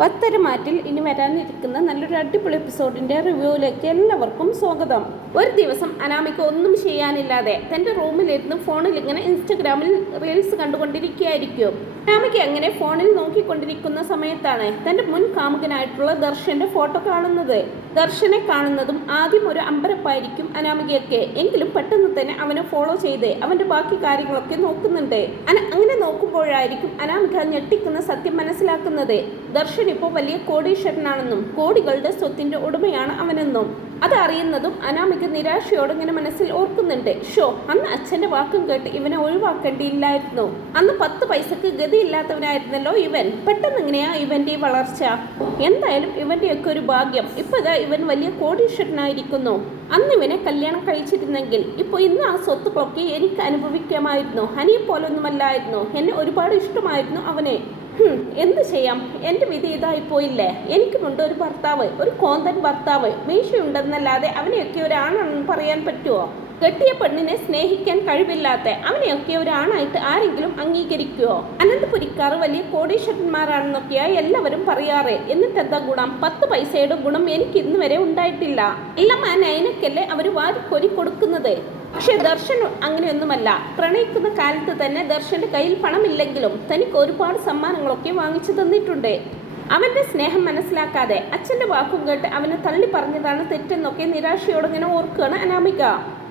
പത്തരമാറ്റിൽ ഇനി വരാനിരിക്കുന്ന നല്ലൊരു അടിപൊളി എപ്പിസോഡിന്റെ റിവ്യൂയിലേക്ക് എല്ലാവർക്കും സ്വാഗതം. ഒരു ദിവസം അനാമിക ഒന്നും ചെയ്യാനില്ലാതെ തന്റെ റൂമിലിരുന്ന് ഫോണിൽ ഇങ്ങനെ ഇൻസ്റ്റഗ്രാമിൽ റീൽസ് കണ്ടുകൊണ്ടിരിക്കുകയായിരിക്കും. അനാമിക അങ്ങനെ ഫോണിൽ നോക്കിക്കൊണ്ടിരിക്കുന്ന സമയത്താണ് തന്റെ മുൻ കാമുകനായിട്ടുള്ള ദർശന്റെ ഫോട്ടോ കാണുന്നത്. ദർശനെ കാണുന്നതും ആദ്യം ഒരു അമ്പരപ്പായിരിക്കും അനാമികയൊക്കെ. എങ്കിലും പെട്ടെന്ന് തന്നെ അവനെ ഫോളോ ചെയ്ത് അവന്റെ ബാക്കി കാര്യങ്ങളൊക്കെ നോക്കുന്നുണ്ട്. അങ്ങനെ നോക്കുമ്പോഴായിരിക്കും അനാമിക ഞെട്ടിക്കുന്ന സത്യം മനസ്സിലാക്കുന്നത്. ദർശൻ ഇപ്പോൾ വലിയ കോടീശ്വരനാണെന്നും കോടികളുടെ സ്വത്തിന്റെ ഉടമയാണ് അവനെന്നും അതറിയുന്നതും അനാമിക നിരാശയോടെ ഇങ്ങനെ മനസ്സിൽ ഓർക്കുന്നുണ്ട്. അന്ന് അച്ഛന്റെ വാക്കും കേട്ട് ഇവനെ ഒഴിവാക്കേണ്ടിയില്ലായിരുന്നു. അന്ന് 10 പൈസക്ക് ഗതിയില്ലാത്തവനായിരുന്നല്ലോ ഇവൻ. പെട്ടെന്ന് ഇങ്ങനെയാ ഇവന്റെ ഈ വളർച്ച. എന്തായാലും ഇവന്റെയൊക്കെ ഒരു ഭാഗ്യം. ഇപ്പതാ ഇവൻ വലിയ കോടീശ്വരനായിരിക്കുന്നു. അന്ന് ഇവനെ കല്യാണം കഴിച്ചിരുന്നെങ്കിൽ ഇപ്പോൾ ഇന്ന് ആ സ്വത്തുക്കളൊക്കെ എനിക്ക് അനുഭവിക്കാമായിരുന്നു. ഹനിയെ പോലൊന്നുമല്ലായിരുന്നു. എന്നെ ഒരുപാട് ഇഷ്ടമായിരുന്നു അവനെ. എന്ത് ചെയ്യാം, എൻ്റെ വിധി ഇതായി പോയില്ലേ. എനിക്കുമുണ്ട് ഒരു ഭർത്താവ്, ഒരു കോന്തൻ ഭർത്താവ്. മീശയുണ്ടെന്നല്ലാതെ അവനെയൊക്കെ ഒരാണെന്ന് പറയാൻ പറ്റുമോ? കെട്ടിയ പെണ്ണിനെ സ്നേഹിക്കാൻ കഴിവില്ലാത്ത അവനെയൊക്കെ ഒരാണായിട്ട് ആരെങ്കിലും അംഗീകരിക്കുമോ? അനന്തപുരിക്കാർ വലിയ കോടീശ്വരന്മാരാണെന്നൊക്കെയാ എല്ലാവരും പറയാറ്. എന്നിട്ടെന്താ ഗുണം? 10 പൈസയുടെ ഗുണം എനിക്ക് ഇന്ന് വരെ ഉണ്ടായിട്ടില്ല. എല്ലാം ആ നയനക്കല്ലേ അവർ വാരിക്കൊരി കൊടുക്കുന്നത്. പക്ഷെ ദർശൻ അങ്ങനെയൊന്നുമല്ല. പ്രണയിക്കുന്ന കാലത്ത് തന്നെ ദർശന്റെ കയ്യിൽ പണമില്ലെങ്കിലും തനിക്ക് ഒരുപാട് സമ്മാനങ്ങളൊക്കെ വാങ്ങിച്ചു തന്നിട്ടുണ്ട്. അവന്റെ സ്നേഹം മനസ്സിലാക്കാതെ അച്ഛന്റെ വാക്കും കേട്ട് അവനെ തള്ളി പറഞ്ഞതാണ് തെറ്റെന്നൊക്കെ നിരാശയോടെ ഇങ്ങനെ ഓർക്കുകയാണ് അനാമിക.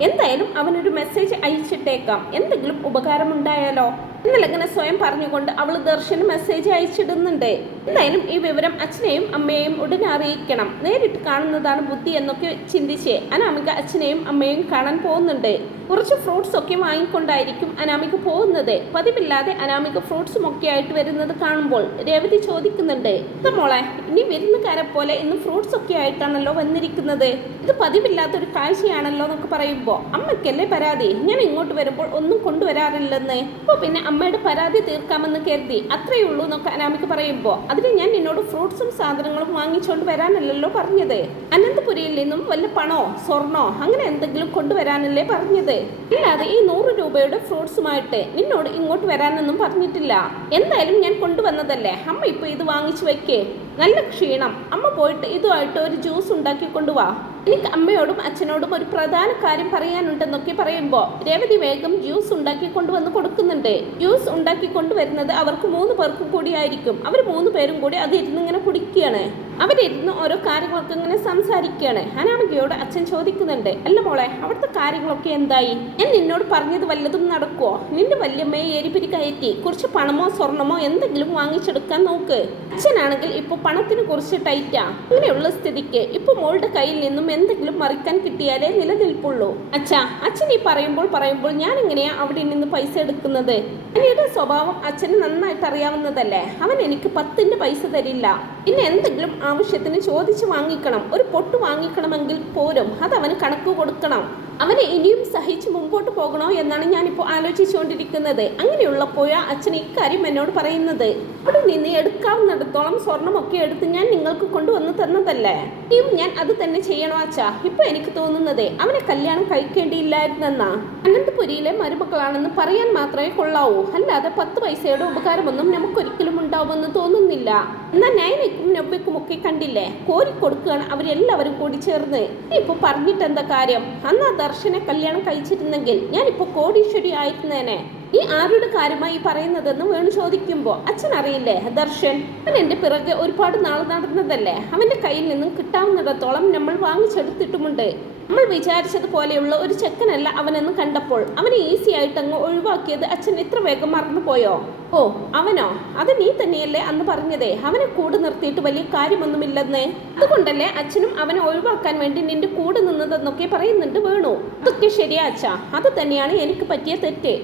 എന്തായാലും അവനൊരു മെസ്സേജ് അയച്ചിട്ടേക്കാം, എന്തെങ്കിലും ഉപകാരമുണ്ടായാലോ എന്നല്ലങ്ങനെ സ്വയം പറഞ്ഞുകൊണ്ട് അവൾ ദർശന് മെസ്സേജ് അയച്ചിടുന്നുണ്ട്. എന്തായാലും ഈ വിവരം അച്ഛനെയും അമ്മയെയും ഉടനെ അറിയിക്കണം. നേരിട്ട് കാണുന്നതാണ് ബുദ്ധി എന്നൊക്കെ ചിന്തിച്ച് അനാമിക അച്ഛനെയും അമ്മയെയും കാണാൻ പോകുന്നുണ്ട്. കുറച്ച് ഫ്രൂട്ട്സ് ഒക്കെ വാങ്ങിക്കൊണ്ടായിരിക്കും അനാമിക പോകുന്നത്. പതിവില്ലാതെ അനാമിക ഫ്രൂട്ട്സും ഒക്കെ ആയിട്ട് വരുന്നത് കാണുമ്പോൾ രേവതി ചോദിക്കുന്നുണ്ട്, മോളെ ഇനി വിരുന്നുകാരെ പോലെ ഇന്ന് ഫ്രൂട്ട്സ് ഒക്കെ ആയിട്ടാണല്ലോ വന്നിരിക്കുന്നത്. ഇത് പതിവില്ലാത്തൊരു കാഴ്ചയാണല്ലോ എന്നൊക്കെ പറയുമ്പോൾ അമ്മയ്ക്കല്ലേ പരാതി, ഞാൻ ഇങ്ങോട്ട് വരുമ്പോൾ ഒന്നും കൊണ്ടുവരാറില്ലെന്ന്. അപ്പോൾ പിന്നെ അമ്മയുടെ പരാതി തീർക്കാമെന്ന് കരുതി, അത്രയേ ഉള്ളൂ എന്നൊക്കെ അനാമിക പറയുമ്പോൾ അതിന് ഞാൻ നിന്നോട് ഫ്രൂട്ട്സും സാധനങ്ങളും വാങ്ങിച്ചുകൊണ്ട് വരാനല്ലല്ലോ പറഞ്ഞത്. അനന്തപുരിയിൽ നിന്നും വല്ല പണോ സ്വർണോ അങ്ങനെ എന്തെങ്കിലും കൊണ്ടുവരാനല്ലേ പറഞ്ഞത്. ഇല്ലാതെ ഈ 100 രൂപയുടെ ഫ്രൂട്ട്സുമായിട്ട് നിന്നോട് ഇങ്ങോട്ട് വരാനൊന്നും പറഞ്ഞിട്ടില്ല. എന്തായാലും ഞാൻ കൊണ്ടുവന്നതല്ലേ, അമ്മ ഇപ്പൊ ഇത് വാങ്ങിച്ചു വെക്കേ. നല്ല ക്ഷീണം, അമ്മ പോയിട്ട് ഇതുമായിട്ട് ഒരു ജ്യൂസ് ഉണ്ടാക്കി കൊണ്ടുവാ. എനിക്ക് അമ്മയോടും അച്ഛനോടും ഒരു പ്രധാന കാര്യം പറയാനുണ്ടെന്നൊക്കെ പറയുമ്പോൾ രേവതി വേഗം ജ്യൂസ് ഉണ്ടാക്കി കൊണ്ടുവന്ന് കൊടുക്കുന്നുണ്ട്. ജ്യൂസ് ഉണ്ടാക്കി കൊണ്ടുവരുന്നത് അവർക്ക് 3 പേർക്കും കൂടിയായിരിക്കും. അവർ 3 പേരും കൂടി അത് ഇരുന്ന് ഇങ്ങനെ കുടിക്കുകയാണ്. അവരിരുന്ന് ഓരോ കാര്യങ്ങളൊക്കെ ഇങ്ങനെ സംസാരിക്കുകയാണ്. അനാമികയോട് അച്ഛൻ ചോദിക്കുന്നുണ്ട്, അല്ല മോളെ അവിടുത്തെ കാര്യങ്ങളൊക്കെ എന്തായി? ഞാൻ നിന്നോട് പറഞ്ഞത് വല്ലതും നടക്കുവോ? നിന്റെ വല്യമ്മയെ എരിപിരി കയറ്റി കുറച്ച് പണമോ സ്വർണമോ എന്തെങ്കിലും വാങ്ങിച്ചെടുക്കാൻ നോക്ക്. അച്ഛനാണെങ്കിൽ ഇപ്പൊ പണത്തിന് കുറച്ച് ടൈറ്റാ. ഇങ്ങനെയുള്ള സ്ഥിതിക്ക് ഇപ്പൊ മോളുടെ കയ്യിൽ നിന്നും എന്തെങ്കിലും മറിക്കാൻ കിട്ടിയാലേ നിലനിൽപ്പുള്ളൂ. അച്ഛൻ ഈ പറയുമ്പോൾ ഞാൻ എങ്ങനെയാ അവിടെ നിന്ന് പൈസ എടുക്കുന്നത്? അനിയുടെ സ്വഭാവം അച്ഛന് നന്നായിട്ട് അറിയാവുന്നതല്ലേ. അവൻ എനിക്ക് 10ന്റെ പൈസ തരില്ല. പിന്നെ എന്തെങ്കിലും ആവശ്യത്തിന് ചോദിച്ച് വാങ്ങിക്കണം. ഒരു പൊട്ട് വാങ്ങിക്കണമെങ്കിൽ പോലും അതവന് കണക്ക് കൊടുക്കണം. അവനെ ഇനിയും സഹിച്ച് മുമ്പോട്ട് പോകണോ എന്നാണ് ഞാനിപ്പോൾ ആലോചിച്ചുകൊണ്ടിരിക്കുന്നത്. അങ്ങനെയുള്ളപ്പോഴാ അച്ഛൻ ഇക്കാര്യം എന്നോട് പറയുന്നത്. അവിടെ നിന്ന് എടുക്കാവുന്നിടത്തോളം സ്വർണമൊക്കെ എടുത്ത് ഞാൻ നിങ്ങൾക്ക് കൊണ്ടുവന്ന് തന്നതല്ലേ. ഇനിയും ഞാൻ അത് തന്നെ ചെയ്യണോ അച്ഛാ? ഇപ്പൊ എനിക്ക് തോന്നുന്നത് അവനെ കല്യാണം കഴിക്കേണ്ടിയില്ലായിരുന്നെന്നാ. അനന്തപുരിയിലെ മരുമക്കളാണെന്ന് പറയാൻ മാത്രമേ കൊള്ളാവൂ. അല്ലാതെ 10 പൈസയുടെ ഉപകാരമൊന്നും നമുക്കൊരിക്കലും ഉണ്ടാവുമെന്ന് തോന്നുന്നില്ല. എന്നാൽ നയനയ്ക്കും നൊബയ്ക്കും ഒക്കെ കണ്ടില്ലേ, കോരിക്കൊടുക്കുകയാണ് അവരെല്ലാവരും കൂടി ചേർന്ന്. ഇപ്പൊ പറഞ്ഞിട്ട് എന്താ കാര്യം? അന്ന് ദർശനെ കല്യാണം കഴിച്ചിരുന്നെങ്കിൽ ഞാനിപ്പോ കോടീശ്വരി ആയിരുന്നേനെ. ഈ ആരുടെ കാര്യമായി പറയുന്നതെന്ന് വേണു ചോദിക്കുമ്പോൾ അച്ഛൻ അറിയില്ലേ, ദർശൻ അവൻ എൻ്റെ പിറകെ ഒരുപാട് നാൾ നടന്നതല്ലേ. അവന്റെ കയ്യിൽ നിന്നും കിട്ടാവുന്നിടത്തോളം നമ്മൾ വാങ്ങിച്ചെടുത്തിട്ടുമുണ്ട്. നമ്മൾ വിചാരിച്ചതുപോലെയുള്ള ഒരു ചെക്കനല്ല അവനെന്ന് കണ്ടപ്പോൾ അവനെ ഈസി ആയിട്ട് അങ്ങ് ഒഴിവാക്കിയത് അച്ഛൻ ഇത്ര വേഗം മറന്നുപോയോ? ഓ അവനോ? അത് നീ തന്നെയല്ലേ അന്ന് പറഞ്ഞതേ അവനെ കൂടെ നിർത്തിയിട്ട് വലിയ കാര്യമൊന്നുമില്ലെന്ന്. അതുകൊണ്ടല്ലേ അച്ഛനും അവനെ ഒഴിവാക്കാൻ വേണ്ടി നിന്റെ കൂടെ നിന്നതെന്നൊക്കെ പറയുന്നുണ്ട് വേണു. അതൊക്കെ ശരിയാ അച്ഛാ, അത് തന്നെയാണ് എനിക്ക് പറ്റിയ തെറ്റ്.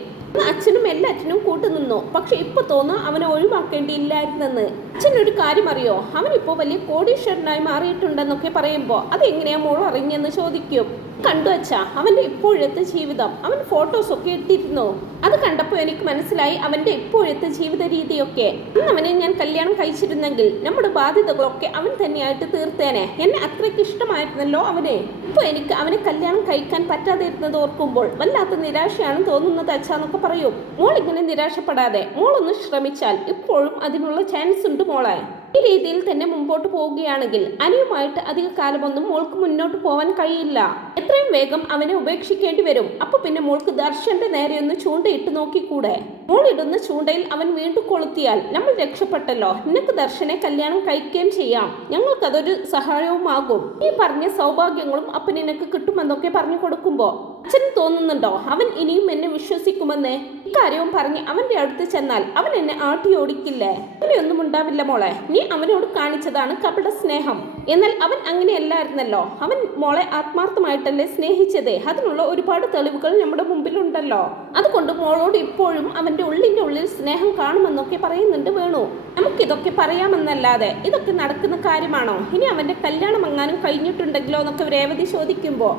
അച്ഛനും എല്ലാറ്റിനും കൂട്ടുനിന്നു. പക്ഷെ ഇപ്പൊ തോന്നുന്നു അവനെ ഒഴിവാക്കേണ്ടിയില്ലായിരുന്നെന്ന്. അച്ഛനൊരു കാര്യം അറിയോ? അവനിപ്പോ വലിയ കോടീശ്വരനായി മാറിയിട്ടുണ്ടെന്നൊക്കെ പറയുമ്പോൾ അതെങ്ങനെയാ മോൾ അറിഞ്ഞെന്ന് ചോദിക്കും. കണ്ടു അച്ഛാ അവന്റെ ഇപ്പോഴത്തെ ജീവിതം. അവൻ ഫോട്ടോസൊക്കെ ഇട്ടിരുന്നു. അത് കണ്ടപ്പോൾ എനിക്ക് മനസ്സിലായി അവന്റെ ഇപ്പോഴത്തെ ജീവിത രീതിയൊക്കെ. അന്ന് അവനെ ഞാൻ കല്യാണം കഴിച്ചിരുന്നെങ്കിൽ നമ്മുടെ ബാധ്യതകളൊക്കെ അവൻ തന്നെയായിട്ട് തീർത്തേനെ. എന്നെ അത്രയ്ക്ക് ഇഷ്ടമായിരുന്നല്ലോ അവനെ. ഇപ്പോൾ എനിക്ക് അവനെ കല്യാണം കഴിക്കാൻ പറ്റാതെ ഇരുന്നത് ഓർക്കുമ്പോൾ വല്ലാത്ത നിരാശയാണ് തോന്നുന്നത് അച്ഛാന്നൊക്കെ പറയും. മോൾ ഇങ്ങനെ നിരാശപ്പെടാതെ മോളൊന്ന് ശ്രമിച്ചാൽ ഇപ്പോഴും അതിനുള്ള ചാൻസ് ഉണ്ട് മോളെ. ഈ രീതിയിൽ തന്നെ മുമ്പോട്ട് പോവുകയാണെങ്കിൽ അനിയുമായിട്ട് അധിക കാലമൊന്നും മോൾക്ക് മുന്നോട്ട് പോവാൻ കഴിയില്ല. എത്രയും വേഗം അവനെ ഉപേക്ഷിക്കേണ്ടി വരും. അപ്പൊ പിന്നെ മോൾക്ക് ദർശന്റെ നേരെ ഒന്ന് ചൂണ്ടയിട്ട് നോക്കിക്കൂടെ? മോൾ ഇടുന്ന ചൂണ്ടയിൽ അവൻ വീണ്ടും കൊളുത്തിയാൽ നമ്മൾ രക്ഷപ്പെട്ടല്ലോ. നിനക്ക് ദർശനെ കല്യാണം കഴിക്കുകയും ചെയ്യാം. ഞങ്ങൾക്കതൊരു സഹായവുമാകും. ഈ പറഞ്ഞ സൗഭാഗ്യങ്ങളും അപ്പൊ നിനക്ക് കിട്ടുമെന്നൊക്കെ പറഞ്ഞു കൊടുക്കുമ്പോ അച്ഛന് തോന്നുന്നുണ്ടോ അവൻ ഇനിയും എന്നെ വിശ്വസിക്കുമെന്ന്? ഇക്കാര്യവും പറഞ്ഞ് അവന്റെ അടുത്ത് ചെന്നാൽ അവൻ എന്നെ ആട്ടി ഓടിക്കില്ലേ? അങ്ങനെയൊന്നും ഉണ്ടാവില്ല മോളെ. നീ അവനോട് കാണിച്ചതാണ് കപട സ്നേഹം. എന്നാൽ അവൻ അങ്ങനെയല്ലായിരുന്നല്ലോ. അവൻ മോളെ ആത്മാർത്ഥമായിട്ടല്ലേ സ്നേഹിച്ചത്. അതിനുള്ള ഒരുപാട് തെളിവുകൾ നമ്മുടെ മുമ്പിലുണ്ടല്ലോ. അതുകൊണ്ട് മോളോട് ഇപ്പോഴും അവന്റെ ഉള്ളിന്റെ ഉള്ളിൽ സ്നേഹം കാണുമെന്നൊക്കെ പറയുന്നുണ്ട് വേണു. നമുക്കിതൊക്കെ പറയാമെന്നല്ലാതെ ഇതൊക്കെ നടക്കുന്ന കാര്യമാണോ? ഇനി അവന്റെ കല്യാണം എങ്ങാനും കഴിഞ്ഞിട്ടുണ്ടെങ്കിലോ എന്നൊക്കെ രേവതി ചോദിക്കുമ്പോ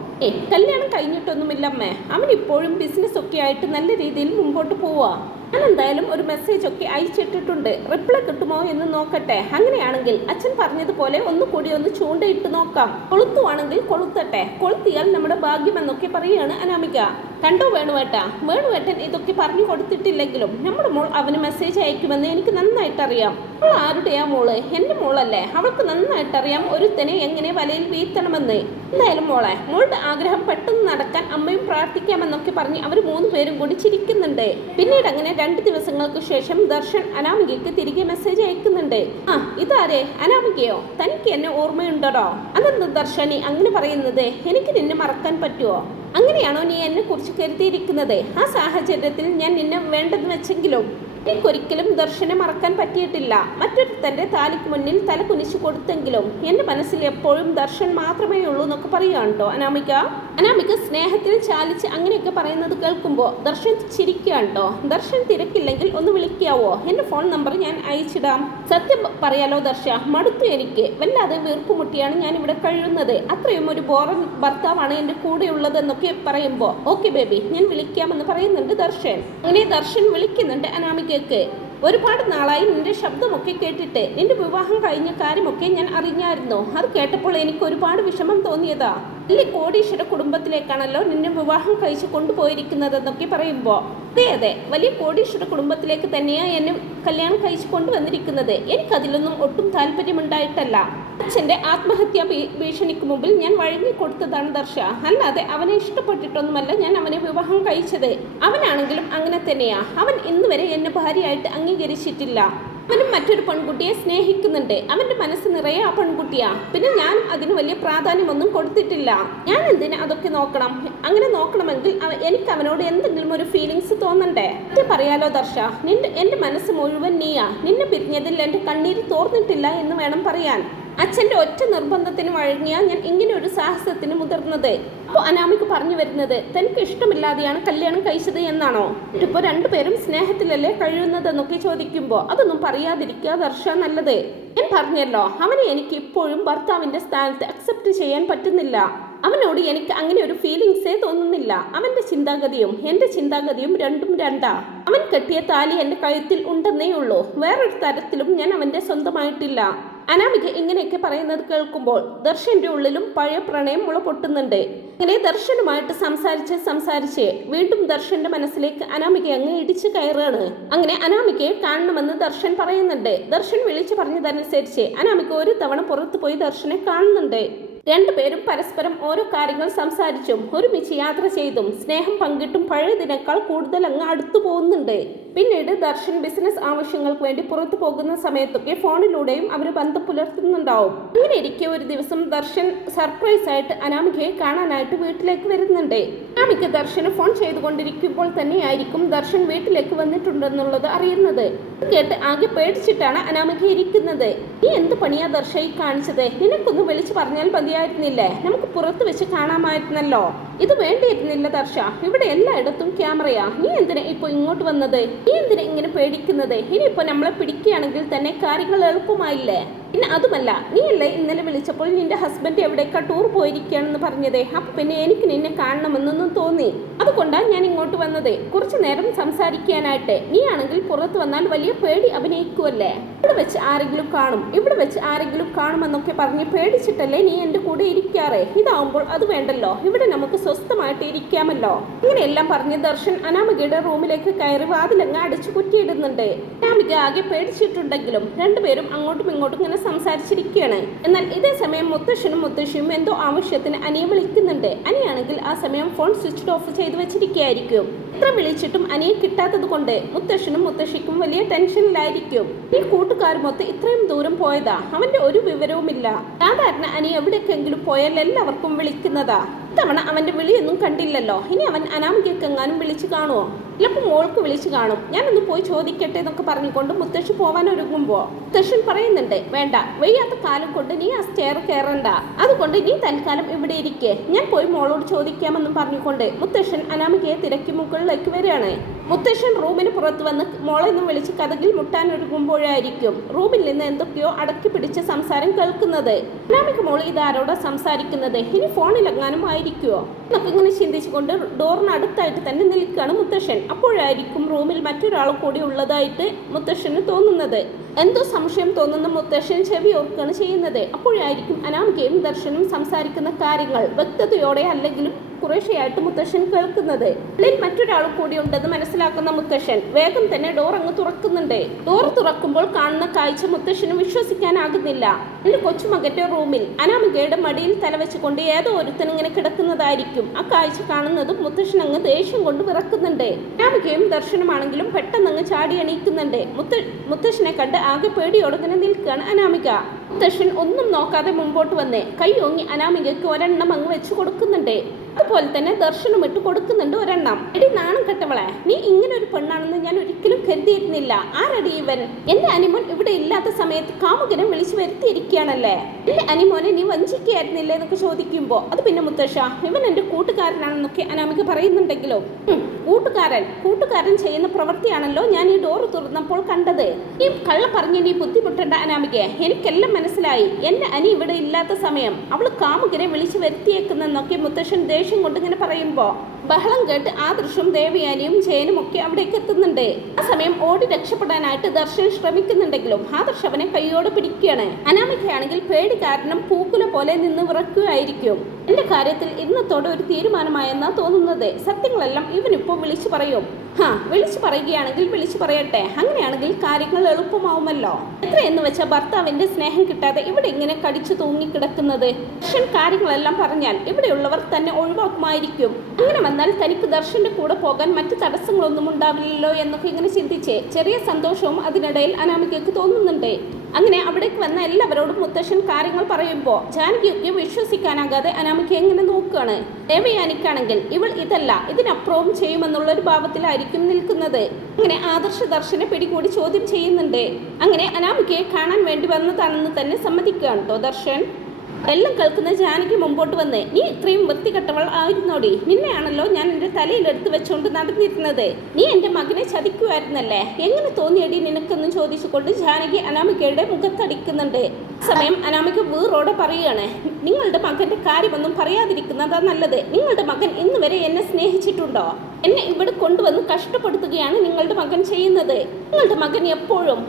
കല്യാണം കഴിഞ്ഞിട്ടൊന്നുമില്ലമ്മേ. അവൻ ഇപ്പോഴും ബിസിനസ് ഒക്കെ ആയിട്ട് നല്ല രീതിയിൽ മുമ്പോട്ട് പോവാ. ഞാൻ എന്തായാലും ഒരു മെസ്സേജ് ഒക്കെ അയച്ചിട്ടിട്ടുണ്ട്. റിപ്ലൈ കിട്ടുമോ എന്ന് നോക്കട്ടെ. അങ്ങനെയാണെങ്കിൽ അച്ഛൻ പറഞ്ഞതുപോലെ ഒന്നുകൂടി ഒന്ന് ചൂണ്ടയിട്ട് നോക്കാം. കൊളുത്തുവാണെങ്കിൽ കൊളുത്തട്ടെ. കൊളുത്തിയാൽ നമ്മുടെ ഭാഗ്യം എന്നൊക്കെ പറയുകയാണ് അനാമിക. കണ്ടോ വേണുവേട്ട, വേണുവേട്ടൻ ഇതൊക്കെ പറഞ്ഞു കൊടുത്തിട്ടില്ലെങ്കിലും നമ്മുടെ മോൾ അവന് മെസ്സേജ് അയക്കുമെന്ന് എനിക്ക് നന്നായിട്ട് അറിയാം. അവൾ ആരുടെയാ മോള്? എന്റെ മോളല്ലേ. അവൾക്ക് നന്നായിട്ട് അറിയാം ഒരുത്തനെ എങ്ങനെ വലയിൽ വീഴ്ത്തണമെന്ന്. എന്തായാലും മോളെ, മോളുടെ ആഗ്രഹം പെട്ടെന്ന് നടക്കാൻ അമ്മയും പ്രാർത്ഥിക്കാമെന്നൊക്കെ പറഞ്ഞ് അവർ 3 പേരും കൂടി ചിരിക്കുന്നുണ്ട്. പിന്നീട് അങ്ങനെ 2 ദിവസങ്ങൾക്ക് ശേഷം ദർശൻ അനാമികയ്ക്ക് തിരികെ മെസ്സേജ് അയക്കുന്നുണ്ട്. ഇതാരേ? അനാമികയോ? തനിക്ക് എന്നെ ഓർമ്മയുണ്ടോ? അതെന്താ ദർശനി അങ്ങനെ പറയുന്നത്? എനിക്ക് നിന്നെ മറക്കാൻ പറ്റുമോ? അങ്ങനെയാണോ നീ എന്നെ കുറിച്ച് കരുതിയിരിക്കുന്നത്? ആ സാഹചര്യത്തിൽ ഞാൻ നിന്നെ വേണ്ടെന്ന് വെച്ചെങ്കിലും എനിക്കൊരിക്കലും ദർശനെ മറക്കാൻ പറ്റിയിട്ടില്ല. മറ്റൊരുത്തന്റെ താലിക്ക് മുന്നിൽ തല കുനിച്ചു കൊടുത്തെങ്കിലും എന്റെ മനസ്സിൽ എപ്പോഴും ദർശൻ മാത്രമേ ഉള്ളൂ എന്നൊക്കെ പറയുകയാണോ അനാമിക സ്നേഹത്തിൽ ചാലിച്ച് അങ്ങനെയൊക്കെ പറയുന്നത് കേൾക്കുമ്പോൾ ദർശൻ ചിരിക്കുകയാണോ? ദർശൻ തിരക്കില്ലെങ്കിൽ ഒന്ന് വിളിക്കാവോ? എന്റെ ഫോൺ നമ്പർ ഞാൻ അയച്ചിടാം. സത്യം പറയാലോ ദർശ, മടുത്തു എനിക്ക്. വല്ലാതെ വീർപ്പുമുട്ടിയാണ് ഞാൻ ഇവിടെ കഴിയുന്നത്. അത്രയും ഒരു ബോറൻ ഭർത്താവാണ് എന്റെ കൂടെയുള്ളതെന്നൊക്കെ പറയുമ്പോൾ ഓക്കെ ബേബി, ഞാൻ വിളിക്കാമെന്ന് പറയുന്നുണ്ട് ദർശൻ. അങ്ങനെ ദർശൻ വിളിക്കുന്നുണ്ട് അനാമിക. ഒരുപാട് നാളായി നിന്റെ ശബ്ദമൊക്കെ കേട്ടിട്ട്. നിന്റെ വിവാഹം കഴിഞ്ഞ കാര്യമൊക്കെ ഞാൻ അറിഞ്ഞായിരുന്നു. അത് കേട്ടപ്പോൾ എനിക്ക് ഒരുപാട് വിഷമം തോന്നിയതാ. വലിയ കോടീശ്വര കുടുംബത്തിലേക്കാണല്ലോ നിന്നെ വിവാഹം കഴിച്ച് കൊണ്ടുപോയിരിക്കുന്നതെന്നൊക്കെ പറയുമ്പോൾ അതെ, വലിയ കോടീശ്വര കുടുംബത്തിലേക്ക് തന്നെയാണ് എന്നെ കല്യാണം കഴിച്ച് കൊണ്ടുവന്നിരിക്കുന്നത്. എനിക്കതിലൊന്നും ഒട്ടും താല്പര്യമുണ്ടായിട്ടല്ല. അച്ഛൻ്റെ ആത്മഹത്യാ ഭീഷണിക്ക് മുമ്പിൽ ഞാൻ വഴങ്ങിക്കൊടുത്തതാണ് ദർശ. അല്ലാതെ അവനെ ഇഷ്ടപ്പെട്ടിട്ടൊന്നുമല്ല ഞാൻ അവനെ വിവാഹം കഴിച്ചത്. അവനാണെങ്കിലും അങ്ങനെ തന്നെയാ. അവൻ ഇന്നുവരെ എന്നെ ഭാര്യയായിട്ട് അംഗീകരിച്ചിട്ടില്ല. അവനും മറ്റൊരു പെൺകുട്ടിയെ സ്നേഹിക്കുന്നുണ്ട്. അവന്റെ മനസ്സ് നിറയെ ആ പെൺകുട്ടിയാ. പിന്നെ ഞാൻ അതിന് വലിയ പ്രാധാന്യമൊന്നും കൊടുത്തിട്ടില്ല. ഞാൻ എന്തിനാ അതൊക്കെ നോക്കണം? അങ്ങനെ നോക്കണമെങ്കിൽ എനിക്ക് അവനോട് എന്തെങ്കിലും ഒരു ഫീലിങ്സ് തോന്നണ്ടേ? അത് പറയാലോ ദർശ, എന്റെ മനസ്സ് മുഴുവൻ നീയാ. നിന്നെ പിരിഞ്ഞതിൽ എന്റെ കണ്ണീര് തോർന്നിട്ടില്ല എന്ന് വേണം പറയാൻ. അച്ഛൻ്റെ ഒറ്റ നിർബന്ധത്തിന് വഴങ്ങിയാ ഞാൻ ഇങ്ങനെ ഒരു സാഹസത്തിന് മുതിർന്നത്. അപ്പോൾ അനാമിക പറഞ്ഞു വരുന്നത് തനിക്ക് ഇഷ്ടമില്ലാതെയാണ് കല്യാണം കഴിച്ചത് എന്നാണോ? ഇപ്പോൾ 2 പേരും സ്നേഹത്തിലല്ലേ കഴിയുന്നതെന്നൊക്കെ ചോദിക്കുമ്പോൾ അതൊന്നും പറയാതിരിക്കുക ദർശ നല്ലത്. ഞാൻ പറഞ്ഞല്ലോ, അവനെ എനിക്ക് ഇപ്പോഴും ഭർത്താവിൻ്റെ സ്ഥാനത്ത് അക്സെപ്റ്റ് ചെയ്യാൻ പറ്റുന്നില്ല. അവനോട് എനിക്ക് അങ്ങനെ ഒരു ഫീലിങ്സേ തോന്നുന്നില്ല. അവന്റെ ചിന്താഗതിയും എന്റെ ചിന്താഗതിയും രണ്ടും രണ്ടാ. അവൻ കെട്ടിയ താലി എന്റെ കഴുത്തിൽ ഉണ്ടെന്നേ ഉള്ളൂ. വേറൊരു തരത്തിലും ഞാൻ അവന്റെ സ്വന്തമായിട്ടില്ല. അനാമിക ഇങ്ങനെയൊക്കെ പറയുന്നത് കേൾക്കുമ്പോൾ ദർശന്റെ ഉള്ളിലും പഴയ പ്രണയം മുള പൊട്ടുന്നുണ്ട്. ഇങ്ങനെ ദർശനുമായിട്ട് സംസാരിച്ച് വീണ്ടും ദർശന്റെ മനസ്സിലേക്ക് അനാമിക അങ്ങ് ഇടിച്ചു കയറുകയാണ്. അങ്ങനെ അനാമികയെ കാണണമെന്ന് ദർശൻ പറയുന്നുണ്ട്. ദർശൻ വിളിച്ചു പറഞ്ഞതനുസരിച്ച് അനാമിക ഒരു തവണ പുറത്തു പോയി ദർശനെ കാണുന്നുണ്ട്. 2 പേരും പരസ്പരം ഓരോ കാര്യങ്ങൾ സംസാരിച്ചും ഒരുമിച്ച് യാത്ര ചെയ്തും സ്നേഹം പങ്കിട്ടും പഴയതിനേക്കാൾ കൂടുതൽ അങ്ങ് അടുത്തു പോകുന്നുണ്ട്. പിന്നീട് ദർശൻ ബിസിനസ് ആവശ്യങ്ങൾക്ക് വേണ്ടി പുറത്തു പോകുന്ന സമയത്തൊക്കെ ഫോണിലൂടെയും അവർ ബന്ധം പുലർത്തുന്നുണ്ടാവും. അങ്ങനെ ഇരിക്കെ ഒരു ദിവസം ദർശൻ സർപ്രൈസ് ആയിട്ട് അനാമികയെ കാണാനായിട്ട് വീട്ടിലേക്ക് വരുന്നുണ്ട്. അനാമിക ദർശന് ഫോൺ ചെയ്തുകൊണ്ടിരിക്കുമ്പോൾ തന്നെയായിരിക്കും ദർശൻ വീട്ടിലേക്ക് വന്നിട്ടുണ്ടെന്നുള്ളത് അറിയുന്നത്. കേട്ട് ആകെ പേടിച്ചിട്ടാണ് അനാമിക ഇരിക്കുന്നത്. നീ എന്ത് പണിയാ ദർശ ഈ കാണിച്ചത്? നിനക്കൊന്ന് വിളിച്ചു പറഞ്ഞാൽ മതിയായിരുന്നില്ലേ? നമുക്ക് പുറത്ത് വെച്ച് കാണാമായിരുന്നല്ലോ. ഇത് വേണ്ടിയിരുന്നില്ല ദർശ. ഇവിടെ എല്ലായിടത്തും ക്യാമറയാ. നീ എന്തിനാ ഇപ്പൊ ഇങ്ങോട്ട് വന്നത്? നീ എന്തിനാ ഇങ്ങനെ പേടിക്കുന്നത്? ഇനിയിപ്പോ നമ്മളെ പിടിക്കുകയാണെങ്കിൽ തന്നെ കാര്യങ്ങൾ എളുപ്പമായില്ലേ? പിന്നെ അതുമല്ല, നീയല്ലേ ഇന്നലെ വിളിച്ചപ്പോൾ നിന്റെ ഹസ്ബൻഡ് എവിടേക്കാ ടൂർ പോയിരിക്കുകയാണെന്ന് പറഞ്ഞതേ. അപ്പൊ പിന്നെ എനിക്ക് നിന്നെ കാണണമെന്നൊന്നും തോന്നി. അതുകൊണ്ടാണ് ഞാൻ ഇങ്ങോട്ട് വന്നത്, കുറച്ചു നേരം സംസാരിക്കാനായിട്ട്. നീ ആണെങ്കിൽ പുറത്ത് വന്നാൽ വലിയ പേടി അഭിനയിക്കുമല്ലേ. ഇവിടെ വെച്ച് ആരെങ്കിലും കാണുമെന്നൊക്കെ പറഞ്ഞ് പേടിച്ചിട്ടല്ലേ നീ എൻ്റെ കൂടെ ഇരിക്കാറ്. ഇതാവുമ്പോൾ അത് വേണ്ടല്ലോ, ഇവിടെ നമുക്ക് സ്വസ്ഥമായിട്ട് ഇരിക്കാമല്ലോ. ഇങ്ങനെയെല്ലാം പറഞ്ഞ് ദർശൻ അനാമികയുടെ റൂമിലേക്ക് കയറി വാതിലങ്ങ് അടിച്ചു കുറ്റിയിടുന്നുണ്ട്. അനാമിക ആകെ പേടിച്ചിട്ടുണ്ടെങ്കിലും രണ്ടുപേരും അങ്ങോട്ടും ഇങ്ങോട്ടും ഇങ്ങനെ സംസാരിച്ചിരിക്കുകയാണ്. എന്നാൽ ഇതേ സമയം മുത്തശ്ശനും മുത്തശ്ശിയും എന്തോ ആവശ്യത്തിന് അനിയെ വിളിക്കുന്നുണ്ട്. അനിയാണെങ്കിൽ ആ സമയം ഫോൺ സ്വിച്ച് ഓഫ് ചെയ്ത് വെച്ചിരിക്കുകയായിരിക്കും. എത്ര വിളിച്ചിട്ടും അനിയെ കിട്ടാത്തത് കൊണ്ട് മുത്തശ്ശനും മുത്തശ്ശിക്കും വലിയ ടെൻഷനിലായിരിക്കും. ഈ കൂട്ടുകാരുമൊത്ത് ഇത്രയും ദൂരം പോയതാ, അവന്റെ ഒരു വിവരവുമില്ല. സാധാരണ അനി എവിടേക്കെങ്കിലും പോയാൽ എല്ലാവർക്കും വിളിക്കുന്നതാ. ഇത്തവണ അവന്റെ വിളിയൊന്നും കണ്ടില്ലല്ലോ. ഇനി അവൻ അനാമികക്കെങ്ങാനും വിളിച്ചു കാണുമോ? ചിലപ്പോൾ മോൾക്ക് വിളിച്ചു കാണും. ഞാനൊന്ന് പോയി ചോദിക്കട്ടെ എന്നൊക്കെ പറഞ്ഞുകൊണ്ട് മുത്തശ്ശി പോവാൻ ഒരുങ്ങുമ്പോൾ മുത്തശ്ശൻ പറയുന്നുണ്ട്, വേണ്ട, വയ്യാത്ത കാലം കൊണ്ട് നീ ആ സ്റ്റെയർ കയറണ്ട. അതുകൊണ്ട് നീ തൽക്കാലം ഇവിടെ ഇരിക്കേ, ഞാൻ പോയി മോളോട് ചോദിക്കാമെന്നും പറഞ്ഞുകൊണ്ട് മുത്തശ്ശൻ അനാമികയെ തിരക്കി മുകളിലേക്ക് വരികയാണ്. മുത്തശ്ശൻ റൂമിന് പുറത്ത് വന്ന് മോളെന്ന് വിളിച്ച് കതകിൽ മുട്ടാൻ ഒരുങ്ങുമ്പോഴായിരിക്കും റൂമിൽ നിന്ന് എന്തൊക്കെയോ അടക്കി പിടിച്ച സംസാരം കേൾക്കുന്നത്. അനാമിക മോൾ ഇതാരോടാ സംസാരിക്കുന്നത്? ഇനി ഫോണിലെങ്ങാനും ആയിരിക്കുമോ എന്നൊക്കെ ഇങ്ങനെ ചിന്തിച്ചുകൊണ്ട് ഡോറിനടുത്തായിട്ട് തന്നെ നിൽക്കുകയാണ് മുത്തശ്ശൻ. അപ്പോഴായിരിക്കും റൂമിൽ മറ്റൊരാൾ കൂടി ഉള്ളതായിട്ട് മുത്തശ്ശന് തോന്നുന്നത്. എന്തോ സംശയം തോന്നുന്ന മുത്തശ്ശൻ ചെവി ഓർക്കുകയാണ് ചെയ്യുന്നത്. അപ്പോഴായിരിക്കും അനാമികയും ദർശനും സംസാരിക്കുന്ന കാര്യങ്ങൾ വ്യക്തതയോടെ അല്ലെങ്കിലും കുറേശ്ശെയായിട്ട് മുത്തശ്ശൻ കേൾക്കുന്നത്. ഉള്ളിൽ മറ്റൊരാൾ കൂടി ഉണ്ടെന്ന് മനസ്സിലാക്കുന്ന മുത്തശ്ശൻ വേഗം തന്നെ ഡോർ അങ്ങ് തുറക്കുന്നുണ്ട്. ഡോർ തുറക്കുമ്പോൾ കാണുന്ന കാഴ്ച മുത്തശ്ശന് വിശ്വസിക്കാനാകുന്നില്ല. എന്റെ കൊച്ചുമകന്റെ റൂമിൽ അനാമികയുടെ മടിയിൽ തലവെച്ചുകൊണ്ട് ഏതോ ഒരുത്തൻ ഇങ്ങനെ കിടക്കുന്നതായിരിക്കും. ആ കാഴ്ച കാണുന്നത് മുത്തശ്ശൻ അങ്ങ് ദേഷ്യം കൊണ്ട് വിറക്കുന്നുണ്ട്. അനാമികയും ദർശനമാണെങ്കിലും പെട്ടെന്ന് അങ്ങ് ചാടി എണീക്കുന്നുണ്ട്. മുത്തശ്ശനെ കണ്ട് ആകെ പേടിയോടങ്ങനെ നിൽക്കുകയാണ് അനാമിക. മുത്തശ്ശൻ ഒന്നും നോക്കാതെ മുമ്പോട്ട് വന്ന് കൈ ഓങ്ങി അനാമികയ്ക്ക് ഒരെണ്ണം അങ്ങ് വെച്ച് കൊടുക്കുന്നുണ്ട്. അതുപോലെ തന്നെ ദർശനം ഇട്ട് കൊടുക്കുന്നുണ്ട് ഒരെണ്ണം. എടി നാണം കെട്ടവളെ, നീ ഇങ്ങനെ ഒരു പെണ്ണാണെന്ന് ഞാൻ ഒരിക്കലും കരുതിയിരുന്നില്ല. ആരടി ഇവൻ? എന്റെ അനിമോൻ ഇവിടെ ഇല്ലാത്ത സമയത്ത് കാമുകനെ വിളിച്ചു വരുത്തിയിരിക്കുകയാണല്ലേ. എന്റെ അനിമോനെ നീ വഞ്ചിക്കുകയായിരുന്നില്ലേ എന്നൊക്കെ ചോദിക്കുമ്പോ അത് പിന്നെ മുത്തശ്ശ, ഇവൻ എന്റെ കൂട്ടുകാരനാണെന്നൊക്കെ അനാമിക പറയുന്നുണ്ടെങ്കിലോ കൂട്ടുകാരൻ ചെയ്യുന്ന പ്രവൃത്തിയാണല്ലോ ഞാൻ ഈ ഡോറ് തുറന്നപ്പോൾ കണ്ടത്. ഈ കള്ള പറഞ്ഞ് നീ ബുദ്ധിമുട്ടേണ്ട അനാമികയെ, എനിക്കെല്ലാം മനസ്സിലായി. എന്റെ അനി ഇവിടെ ഇല്ലാത്ത സമയം അവള് കാമുകനെ വിളിച്ചു വരുത്തിയേക്കുന്നെന്നൊക്കെ മുത്തശ്ശൻ ദേഷ്യം കൊണ്ട് ഇങ്ങനെ പറയുമ്പോ ബഹളം കേട്ട് ആദർശും ദേവയാനിയും ജയനും ഒക്കെ അവിടേക്ക് എത്തുന്നുണ്ട്. ആ സമയം ഓടി രക്ഷപ്പെടാനായിട്ട് ദർശൻ ശ്രമിക്കുന്നുണ്ടെങ്കിലും ആദർശ് അവനെ കൈയോടെ പിടിക്കുകയാണ്. അനാമികയാണെങ്കിൽ പേടി കാരണം പൂക്കുല പോലെ നിന്ന് വിറക്കുകയായിരിക്കും. എന്റെ കാര്യത്തിൽ ഇന്നത്തോടെ ഒരു തീരുമാനമായെന്നാ തോന്നുന്നത്. സത്യങ്ങളെല്ലാം ഇവനിപ്പോ വിളിച്ചു പറയും. വിളിച്ചു പറയുകയാണെങ്കിൽ വിളിച്ചു പറയട്ടെ. അങ്ങനെയാണെങ്കിൽ കാര്യങ്ങൾ എളുപ്പമാവുമല്ലോ. എത്രയെന്ന് വെച്ചാൽ ഭർത്താവിന്റെ സ്നേഹം കിട്ടാതെ ഇവിടെ ഇങ്ങനെ കടിച്ചു തൂങ്ങിക്കിടക്കുന്നത്. ദർശൻ കാര്യങ്ങളെല്ലാം പറഞ്ഞാൽ ഇവിടെയുള്ളവർ തന്നെ ഒഴിവാക്കുമായിരിക്കും. അങ്ങനെ വന്നാൽ തനിക്ക് ദർശന്റെ കൂടെ പോകാൻ മറ്റു തടസ്സങ്ങളൊന്നും ഉണ്ടാവില്ലല്ലോ എന്നൊക്കെ ഇങ്ങനെ ചിന്തിച്ച് ചെറിയ സന്തോഷവും അതിനിടയിൽ അനാമികയ്ക്ക് തോന്നുന്നുണ്ട്. അങ്ങനെ അവിടേക്ക് വന്ന എല്ലാവരോടും മുത്തശ്ശൻ കാര്യങ്ങൾ പറയുമ്പോൾ ജാനകിയൊക്കെ വിശ്വസിക്കാനാകാതെ അനാമിക എങ്ങനെ നോക്കുകയാണ്. ദേവയാനിക്കാണെങ്കിൽ ഇവൾ ഇതല്ല ഇതിനപ്പുറവും ചെയ്യുമെന്നുള്ളൊരു ഭാവത്തിലായിരിക്കും നിൽക്കുന്നത്. അങ്ങനെ ആദർശ ദർശനെ പിടികൂടി ചോദ്യം ചെയ്യുന്നുണ്ട്. അങ്ങനെ അനാമികയെ കാണാൻ വേണ്ടി വന്നതാണെന്ന് തന്നെ സമ്മതിക്കുകയാണ് കേട്ടോ ദർശൻ. എല്ലാം കേൾക്കുന്ന ജാനകി മുമ്പോട്ട് വന്ന്, നീ ഇത്രയും വൃത്തികെട്ടവൾ ആയിരുന്നോടി? നിന്നെയാണല്ലോ ഞാൻ എൻ്റെ തലയിലെടുത്ത് വെച്ചുകൊണ്ട് നടന്നിരുന്നത്. നീ എൻ്റെ മകനെ ചതിക്കുമായിരുന്നല്ലേ? എങ്ങനെ തോന്നിയടി നിനക്കെന്ന് ചോദിച്ചുകൊണ്ട് ജാനകി അനാമികയുടെ മുഖത്തടിക്കുന്നുണ്ട്. സമയം അനാമിക വീറോടെ പറയുകയാണ്, നിങ്ങളുടെ മകന്റെ കാര്യമൊന്നും പറയാതിരിക്കുന്നതാ നല്ലത്. നിങ്ങളുടെ മകൻ ഇന്ന് വരെ എന്നെ സ്നേഹിച്ചിട്ടുണ്ടോ? എന്നെ ഇവിടെ കൊണ്ടുവന്ന് കഷ്ടപ്പെടുത്തുകയാണ് നിങ്ങളുടെ മകൻ ചെയ്യുന്നത്. നിങ്ങളുടെ മകൻ എപ്പോഴും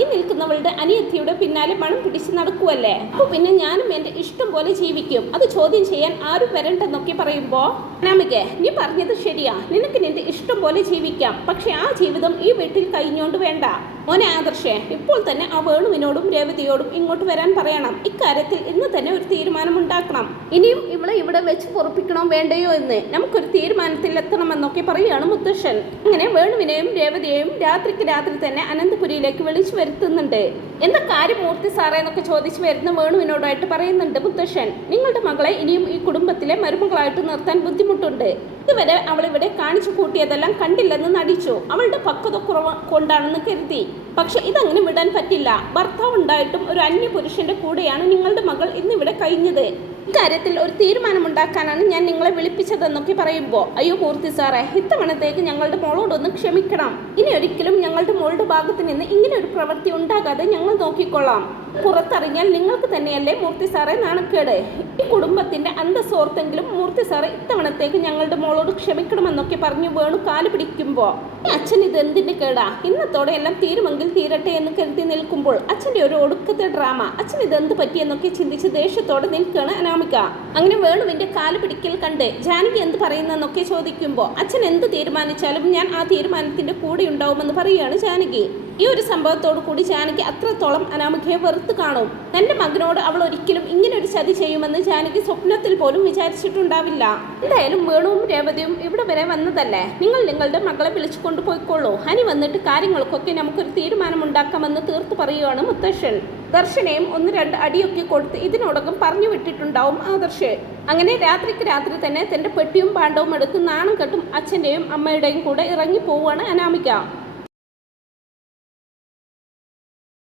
ഈ നിൽക്കുന്നവളുടെ അനിയത്തിയുടെ പിന്നാലെ മണം പിടിച്ച് നടക്കുവല്ലേ. അപ്പൊ പിന്നെ ഞാനും എന്റെ ഇഷ്ടം പോലെ ജീവിക്കും. അത് ചോദ്യം ചെയ്യാൻ ആരും വരണ്ടെന്നൊക്കെ പറയുമ്പോ അനാമികെ, നീ പറഞ്ഞത് ശരിയാ. നിനക്ക് നിന്റെ ഇഷ്ടം പോലെ ജീവിക്കാം. പക്ഷെ ആ ജീവിതം ഈ വീട്ടിൽ കഴിഞ്ഞോണ്ട് വേണ്ട. മോനെ ആദർശേ, ഇപ്പോൾ തന്നെ ആ വേണുവിനോടും രേവതിയോടും ഇങ്ങോട്ട് വരാൻ പറയണം. ഇക്കാര്യത്തിൽ ഇന്ന് തന്നെ ഒരു തീരുമാനം ഉണ്ടാക്കണം. ഇനിയും ഇവളെ ഇവിടെ വെച്ച് പൊറപ്പിക്കണോ വേണ്ടയോ എന്ന് നമുക്കൊരു തീരുമാനത്തിൽ എത്തണമെന്നൊക്കെ പറയുകയാണ് മുത്തശ്ശൻ. അങ്ങനെ വേണുവിനെയും രേവതിയെയും രാത്രിക്ക് രാത്രി തന്നെ അനന്തപുരിയിലേക്ക് വിളിച്ചു വരുത്തുന്നുണ്ട്. എന്താ കാര്യം മൂർത്തി സാറേ എന്നൊക്കെ ചോദിച്ചു വരുന്ന വേണുവിനോടായിട്ട് പറയുന്നുണ്ട് മുത്തശ്ശൻ, നിങ്ങളുടെ മകളെ ഇനിയും ഈ കുടുംബത്തിലെ മരുമകളായിട്ട് നിർത്താൻ ബുദ്ധിമുട്ടുണ്ട്. ഇതുവരെ അവളിവിടെ കാണിച്ചു കൂട്ടിയതെല്ലാം കണ്ടില്ലെന്ന് നടിച്ചു. അവളുടെ പക്വത കുറവ് കൊണ്ടാണെന്ന് കരുതി. പക്ഷെ ഇതങ്ങനെ വിടാൻ പറ്റില്ല. ഭർത്താവ് ഉണ്ടായിട്ടും ഒരു അന്യപുരുഷന്റെ കൂടെയാണ് നിങ്ങളുടെ മകൾ ഇന്നിവിടെ കഴിഞ്ഞത്. ഇക്കാര്യത്തിൽ ഒരു തീരുമാനമുണ്ടാക്കാനാണ് ഞാൻ നിങ്ങളെ വിളിപ്പിച്ചതെന്നൊക്കെ പറയുമ്പോൾ, അയ്യോ മൂർത്തി സാറേ, ഇത്തവണത്തേക്ക് ഞങ്ങളുടെ മോളോടൊന്ന് ക്ഷമിക്കണം. ഇനി ഒരിക്കലും ഞങ്ങളുടെ മോളുടെ ഭാഗത്ത് നിന്ന് ഇങ്ങനെ ഒരു പ്രവൃത്തി ഉണ്ടാകാതെ ഞങ്ങൾ നോക്കിക്കൊള്ളാം. പുറത്തറിഞ്ഞാൽ നിങ്ങൾക്ക് തന്നെയല്ലേ മൂർത്തി സാറേ നാണക്കേട്. ഈ കുടുംബത്തിന്റെ അന്തസ്സോർത്തെങ്കിലും മൂർത്തി സാറേ ഇത്തവണത്തേക്ക് ഞങ്ങളുടെ മോളോട് ക്ഷമിക്കണമെന്നൊക്കെ പറഞ്ഞു വേണു കാല് പിടിക്കുമ്പോൾ, അച്ഛൻ ഇത് എന്തിന്റെ കേടാ, ഇന്നത്തോടെ എല്ലാം തീരുമെങ്കിൽ തീരട്ടെ എന്ന് കരുതി നിൽക്കുമ്പോൾ അച്ഛന്റെ ഒരു ഒടുക്കത്തെ ഡ്രാമ. അച്ഛൻ ഇതെന്ത് പറ്റിയെന്നൊക്കെ ചിന്തിച്ച് ദേഷ്യത്തോടെ നിൽക്കുകയാണ് അനാമിക. അങ്ങനെ വേണുവിന്റെ കാല് പിടിക്കൽ കണ്ട് ജാനകി എന്ത് പറയുന്നെന്നൊക്കെ ചോദിക്കുമ്പോൾ, അച്ഛൻ എന്ത് തീരുമാനിച്ചാലും ഞാൻ ആ തീരുമാനത്തിന്റെ കൂടെ ഉണ്ടാവുമെന്ന് പറയുകയാണ് ജാനകി. ഈ ഒരു സംഭവത്തോടു കൂടി ജാനകി അത്രത്തോളം അനാമികയെ വെറുത്ത് കാണും. തന്റെ മകനോട് അവൾ ഒരിക്കലും ഇങ്ങനെ ഒരു ചതി ചെയ്യുമെന്ന് ജാനകി സ്വപ്നത്തിൽ പോലും വിചാരിച്ചിട്ടുണ്ടാവില്ല. എന്തായാലും വേണുവും രേവതിയും ഇവിടെ വരെ വന്നതല്ലേ, നിങ്ങൾ നിങ്ങളുടെ മകളെ വിളിച്ചു കൊണ്ടുപോയിക്കോളൂ. ഹനി വന്നിട്ട് കാര്യങ്ങൾക്കൊക്കെ നമുക്കൊരു തീരുമാനമുണ്ടാക്കാമെന്ന് തീർത്തു പറയുകയാണ് മുത്തശ്ശൻ. ദർശനയും 1-2 അടിയൊക്കെ കൊടുത്ത് ഇതിനോടകം പറഞ്ഞു വിട്ടിട്ടുണ്ടാവും ആദർശ്. അങ്ങനെ രാത്രിക്ക് രാത്രി തന്നെ തന്റെ പെട്ടിയും പാണ്ഡവും എടുത്ത് നാണം കെട്ടും അച്ഛന്റെയും അമ്മയുടെയും കൂടെ ഇറങ്ങി പോവുകയാണ് അനാമിക.